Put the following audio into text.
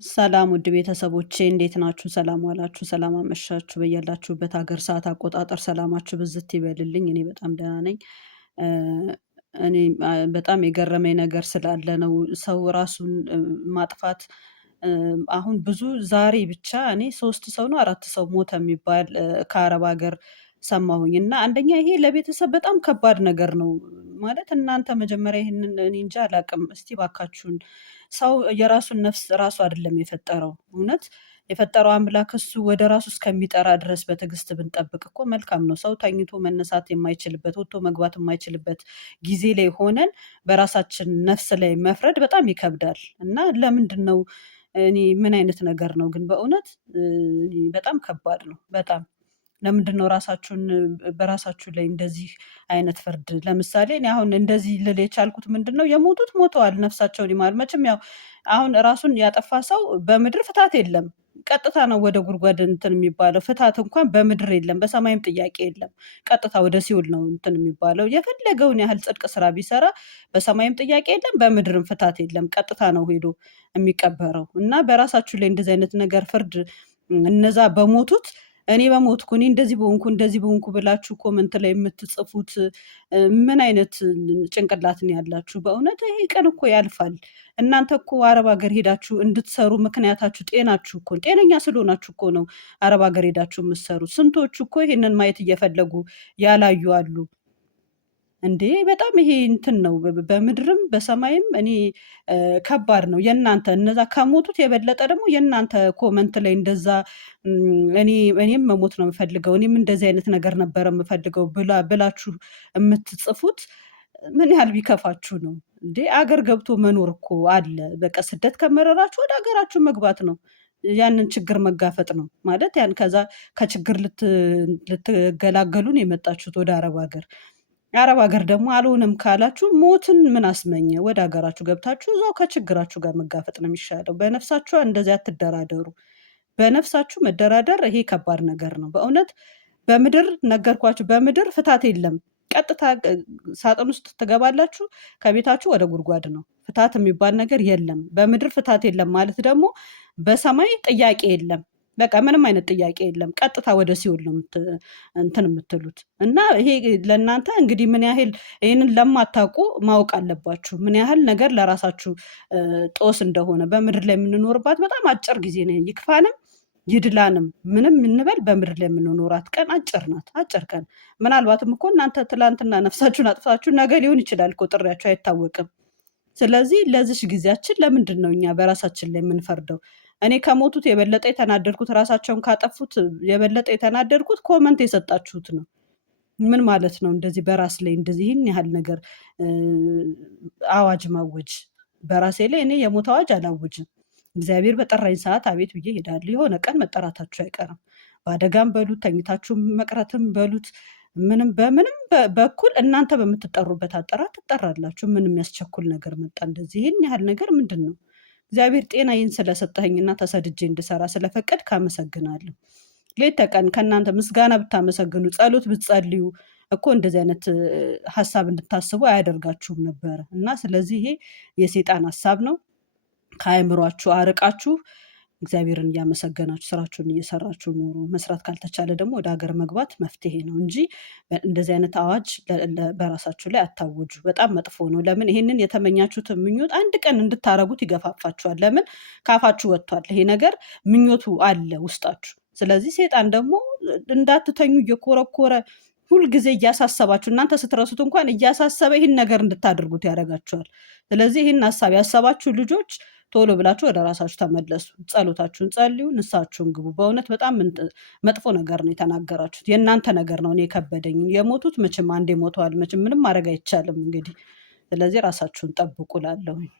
ሰላም ውድ ቤተሰቦቼ እንዴት ናችሁ? ሰላም ዋላችሁ፣ ሰላም አመሻችሁ። በያላችሁበት ሀገር ሰዓት አቆጣጠር ሰላማችሁ ብዝት ይበልልኝ። እኔ በጣም ደህና ነኝ። እ እኔ በጣም የገረመኝ ነገር ስላለ ነው ሰው ራሱን ማጥፋት አሁን ብዙ ዛሬ ብቻ እኔ 3 ሰው ነው 4 ሰው ሞተ የሚባል ከአረብ ሀገር ሰማሁኝ እና አንደኛ ይሄ ለቤተሰብ በጣም ከባድ ነገር ነው። ማለት እናንተ መጀመሪያ ይሄንን እኔ እንጃ አላቅም። እስቲ እባካችሁን ሰው የራሱን ነፍስ ራሱ አይደለም የፈጠረው። እውነት የፈጠረው አምላክ እሱ ወደ ራሱ እስከሚጠራ ድረስ በትዕግስት ብንጠብቅ እኮ መልካም ነው። ሰው ተኝቶ መነሳት የማይችልበት ወጥቶ መግባት የማይችልበት ጊዜ ላይ ሆነን በራሳችን ነፍስ ላይ መፍረድ በጣም ይከብዳል እና ለምንድን ነው እኔ ምን አይነት ነገር ነው ግን በእውነት በጣም ከባድ ነው በጣም። ለምንድነው ራሳችሁን በራሳችሁ ላይ እንደዚህ አይነት ፍርድ? ለምሳሌ እኔ አሁን እንደዚህ ልል የቻልኩት ምንድነው የሞቱት ሞተዋል፣ ነፍሳቸውን ይማር። መቼም ያው አሁን ራሱን ያጠፋ ሰው በምድር ፍታት የለም፣ ቀጥታ ነው ወደ ጉድጓድ እንትን የሚባለው። ፍታት እንኳን በምድር የለም፣ በሰማይም ጥያቄ የለም። ቀጥታ ወደ ሲኦል ነው እንትን የሚባለው። የፈለገውን ያህል ጽድቅ ስራ ቢሰራ በሰማይም ጥያቄ የለም፣ በምድርም ፍታት የለም። ቀጥታ ነው ሄዶ የሚቀበረው እና በራሳችሁ ላይ እንደዚህ አይነት ነገር ፍርድ እነዛ በሞቱት እኔ በሞትኩ እኔ እንደዚህ በሆንኩ ብላችሁ ኮመንት ላይ የምትጽፉት ምን አይነት ጭንቅላት ነው ያላችሁ? በእውነት ይሄ ቀን እኮ ያልፋል። እናንተ እኮ አረብ ሀገር ሄዳችሁ እንድትሰሩ ምክንያታችሁ ጤናችሁ እኮ ጤነኛ ስለሆናችሁ እኮ ነው አረብ ሀገር ሄዳችሁ የምትሰሩት። ስንቶቹ እኮ ይሄንን ማየት እየፈለጉ ያላዩ አሉ። እንዴ በጣም ይሄ እንትን ነው። በምድርም በሰማይም እኔ ከባድ ነው። የእናንተ እነዛ ከሞቱት የበለጠ ደግሞ የእናንተ ኮመንት ላይ እንደዛ እኔም መሞት ነው የምፈልገው፣ እኔም እንደዚህ አይነት ነገር ነበረ የምፈልገው ብላችሁ የምትጽፉት ምን ያህል ቢከፋችሁ ነው እንዴ? አገር ገብቶ መኖር እኮ አለ። በቃ ስደት ከመረራችሁ ወደ ሀገራችሁ መግባት ነው። ያንን ችግር መጋፈጥ ነው ማለት ያን ከዛ ከችግር ልትገላገሉን የመጣችሁት ወደ አረብ ሀገር። የአረብ ሀገር ደግሞ አልሆነም ካላችሁ ሞትን ምን አስመኘ? ወደ ሀገራችሁ ገብታችሁ እዛው ከችግራችሁ ጋር መጋፈጥ ነው የሚሻለው። በነፍሳችሁ እንደዚህ አትደራደሩ። በነፍሳችሁ መደራደር ይሄ ከባድ ነገር ነው በእውነት። በምድር ነገርኳችሁ፣ በምድር ፍታት የለም። ቀጥታ ሳጥን ውስጥ ትገባላችሁ፣ ከቤታችሁ ወደ ጉድጓድ ነው። ፍታት የሚባል ነገር የለም። በምድር ፍታት የለም ማለት ደግሞ በሰማይ ጥያቄ የለም። በቃ ምንም አይነት ጥያቄ የለም። ቀጥታ ወደ ሲኦል ነው እንትን የምትሉት እና ይሄ ለእናንተ እንግዲህ ምን ያህል ይህንን ለማታውቁ ማወቅ አለባችሁ፣ ምን ያህል ነገር ለራሳችሁ ጦስ እንደሆነ። በምድር ላይ የምንኖርባት በጣም አጭር ጊዜ ነው። ይክፋንም ይድላንም ምንም እንበል በምድር ላይ የምንኖራት ቀን አጭር ናት፣ አጭር ቀን። ምናልባትም እኮ እናንተ ትላንትና ነፍሳችሁን አጥፋችሁ ነገ ሊሆን ይችላል እኮ ጥሪያችሁ አይታወቅም። ስለዚህ ለዚሽ ጊዜያችን ለምንድን ነው እኛ በራሳችን ላይ የምንፈርደው? እኔ ከሞቱት የበለጠ የተናደድኩት ራሳቸውን ካጠፉት የበለጠ የተናደድኩት ኮመንት የሰጣችሁት ነው። ምን ማለት ነው እንደዚህ በራስ ላይ እንደዚህ ይህን ያህል ነገር አዋጅ ማወጅ? በራሴ ላይ እኔ የሞት አዋጅ አላውጅም። እግዚአብሔር በጠራኝ ሰዓት አቤት ብዬ ሄዳለሁ። የሆነ ቀን መጠራታችሁ አይቀርም። በአደጋም በሉት ተኝታችሁ መቅረትም በሉት ምንም በምንም በኩል እናንተ በምትጠሩበት አጠራር ትጠራላችሁ። ምን የሚያስቸኩል ነገር መጣ? እንደዚህ ይህን ያህል ነገር ምንድን ነው? እግዚአብሔር ጤናዬን ስለሰጠኝና ተሰድጄ እንድሰራ ስለፈቀድክ አመሰግናለሁ። ሌት ተቀን ከእናንተ ምስጋና ብታመሰግኑ፣ ጸሎት ብትጸልዩ እኮ እንደዚህ አይነት ሀሳብ እንድታስቡ አያደርጋችሁም ነበረ እና ስለዚህ ይሄ የሴጣን ሀሳብ ነው። ከአእምሯችሁ አርቃችሁ እግዚአብሔርን እያመሰገናችሁ ስራችሁን እየሰራችሁ ኖሩ። መስራት ካልተቻለ ደግሞ ወደ ሀገር መግባት መፍትሄ ነው እንጂ እንደዚህ አይነት አዋጅ በራሳችሁ ላይ አታውጁ። በጣም መጥፎ ነው። ለምን ይሄንን የተመኛችሁትን ምኞት አንድ ቀን እንድታረጉት ይገፋፋችኋል። ለምን ካፋችሁ ወጥቷል ይሄ ነገር፣ ምኞቱ አለ ውስጣችሁ። ስለዚህ ሴጣን ደግሞ እንዳትተኙ እየኮረኮረ ሁልጊዜ እያሳሰባችሁ እናንተ ስትረሱት እንኳን እያሳሰበ ይህን ነገር እንድታደርጉት ያደርጋችኋል። ስለዚህ ይህን ሀሳብ ያሰባችሁ ልጆች ቶሎ ብላችሁ ወደ ራሳችሁ ተመለሱ። ጸሎታችሁን ጸልዩ፣ ንስሐችሁን ግቡ። በእውነት በጣም መጥፎ ነገር ነው የተናገራችሁት። የእናንተ ነገር ነው እኔ የከበደኝ። የሞቱት መቼም አንዴ ሞተዋል፣ መቼም ምንም ማድረግ አይቻልም እንግዲህ። ስለዚህ ራሳችሁን ጠብቁ እላለሁኝ።